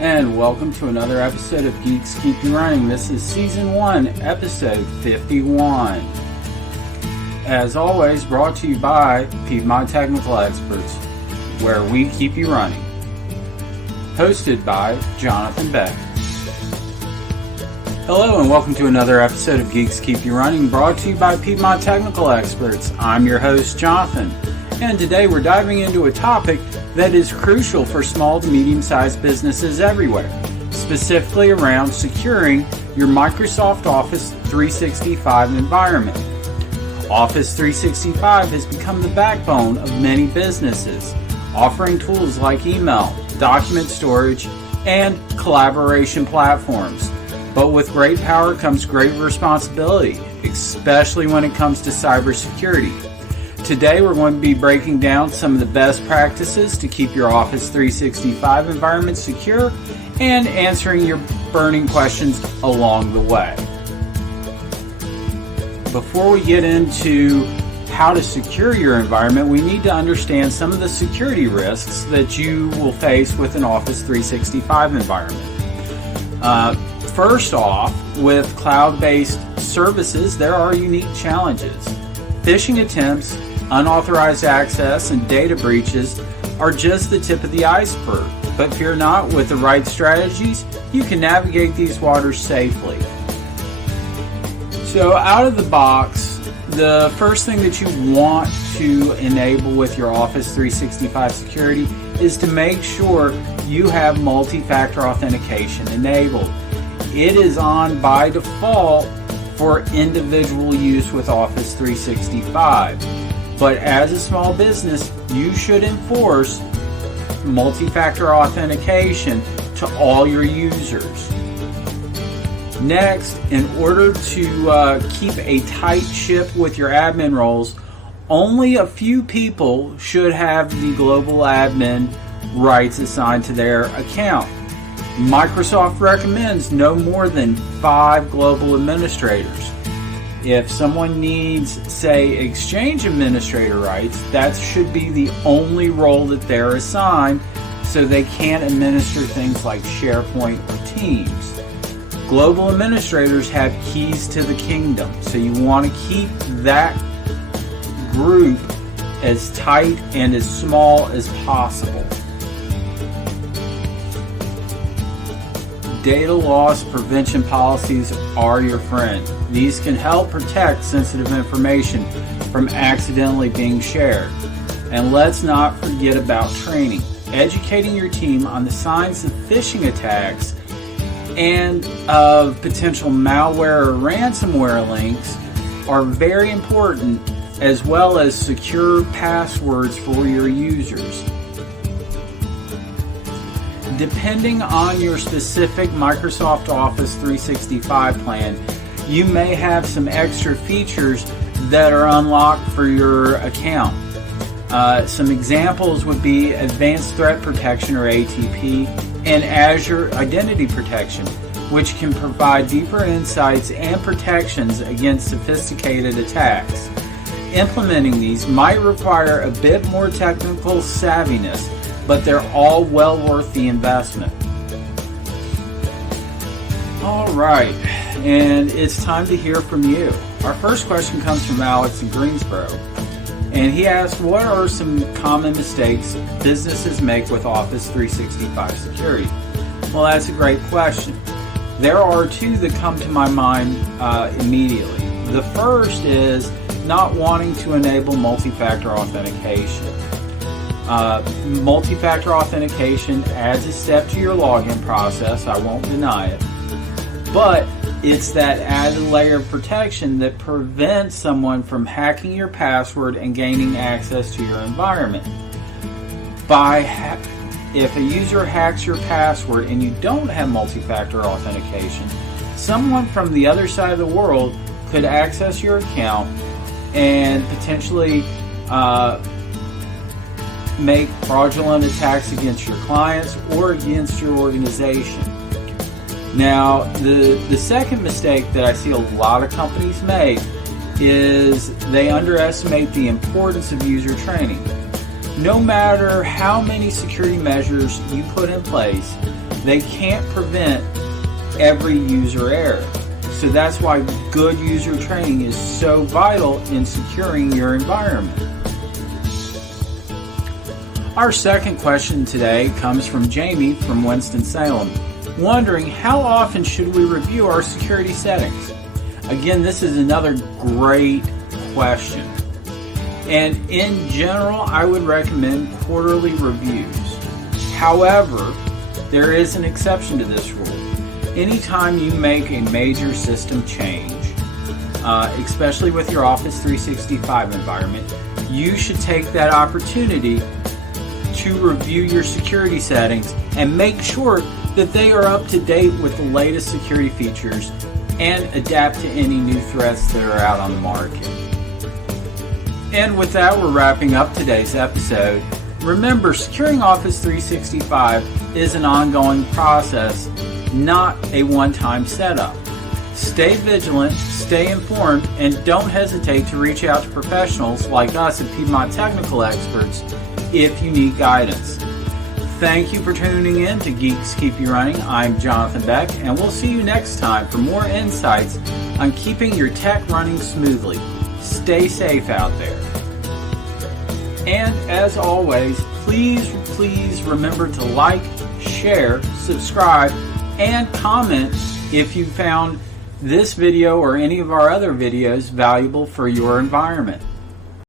And welcome to another episode of Geeks Keep You Running. This is Season 1, Episode 51. As always, brought to you by Piedmont Technical Experts, where we keep you running. Hosted by Jonathan Beck. Hello and welcome to another episode of Geeks Keep You Running, brought to you by Piedmont Technical Experts. I'm your host, Jonathan. And today we're diving into a topic that is crucial for small to medium-sized businesses everywhere, specifically around securing your Microsoft Office 365 environment. Office 365 has become the backbone of many businesses, offering tools like email, document storage, and collaboration platforms. But with great power comes great responsibility, especially when it comes to cybersecurity. Today we're going to be breaking down some of the best practices to keep your Office 365 environment secure and answering your burning questions along the way. Before we get into how to secure your environment, we need to understand some of the security risks that you will face with an Office 365 environment. First off, with cloud-based services, there are unique challenges. Phishing attempts, unauthorized access, and data breaches are just the tip of the iceberg. But fear not, with the right strategies, you can navigate these waters safely. So out of the box, the first thing that you want to enable with your Office 365 security is to make sure you have multi-factor authentication enabled. It is on by default for individual use with Office 365. But as a small business, you should enforce multi-factor authentication to all your users. Next, in order to keep a tight ship with your admin roles, only a few people should have the global admin rights assigned to their account. Microsoft recommends no more than 5 global administrators. If someone needs, say, Exchange administrator rights, that should be the only role that they're assigned, so they can't administer things like SharePoint or Teams. Global administrators have keys to the kingdom, so you want to keep that group as tight and as small as possible. Data loss prevention policies are your friend. These can help protect sensitive information from accidentally being shared. And let's not forget about training. Educating your team on the signs of phishing attacks and of potential malware or ransomware links are very important, as well as secure passwords for your users. Depending on your specific Microsoft Office 365 plan, you may have some extra features that are unlocked for your account. Some examples would be Advanced Threat Protection, or ATP, and Azure Identity Protection, which can provide deeper insights and protections against sophisticated attacks. Implementing these might require a bit more technical savviness, but they're all well worth the investment. All right, and it's time to hear from you. Our first question comes from Alex in Greensboro, and he asked, what are some common mistakes businesses make with Office 365 security? Well, that's a great question. There are 2 that come to my mind immediately. The first is not wanting to enable multi-factor authentication. Multi-factor authentication adds a step to your login process, I won't deny it, but it's that added layer of protection that prevents someone from hacking your password and gaining access to your environment. If a user hacks your password and you don't have multi-factor authentication, someone from the other side of the world could access your account and potentially make fraudulent attacks against your clients or against your organization. Now, the second mistake that I see a lot of companies make is they underestimate the importance of user training. No matter how many security measures you put in place, they can't prevent every user error. So that's why good user training is so vital in securing your environment. Our second question today comes from Jamie from Winston-Salem, wondering how often should we review our security settings? Again, this is another great question. And in general, I would recommend quarterly reviews. However, there is an exception to this rule. Anytime you make a major system change, especially with your Office 365 environment, you should take that opportunity to review your security settings and make sure that they are up to date with the latest security features and adapt to any new threats that are out on the market. And with that, we're wrapping up today's episode. Remember, securing Office 365 is an ongoing process, not a one-time setup. Stay vigilant, stay informed, and don't hesitate to reach out to professionals like us at Piedmont Technical Experts if you need guidance. Thank you for tuning in to Geeks Keep You Running. I'm Jonathan Beck, and we'll see you next time for more insights on keeping your tech running smoothly. Stay safe out there. And as always, please remember to like, share, subscribe, and comment if you found this video or any of our other videos valuable for your environment.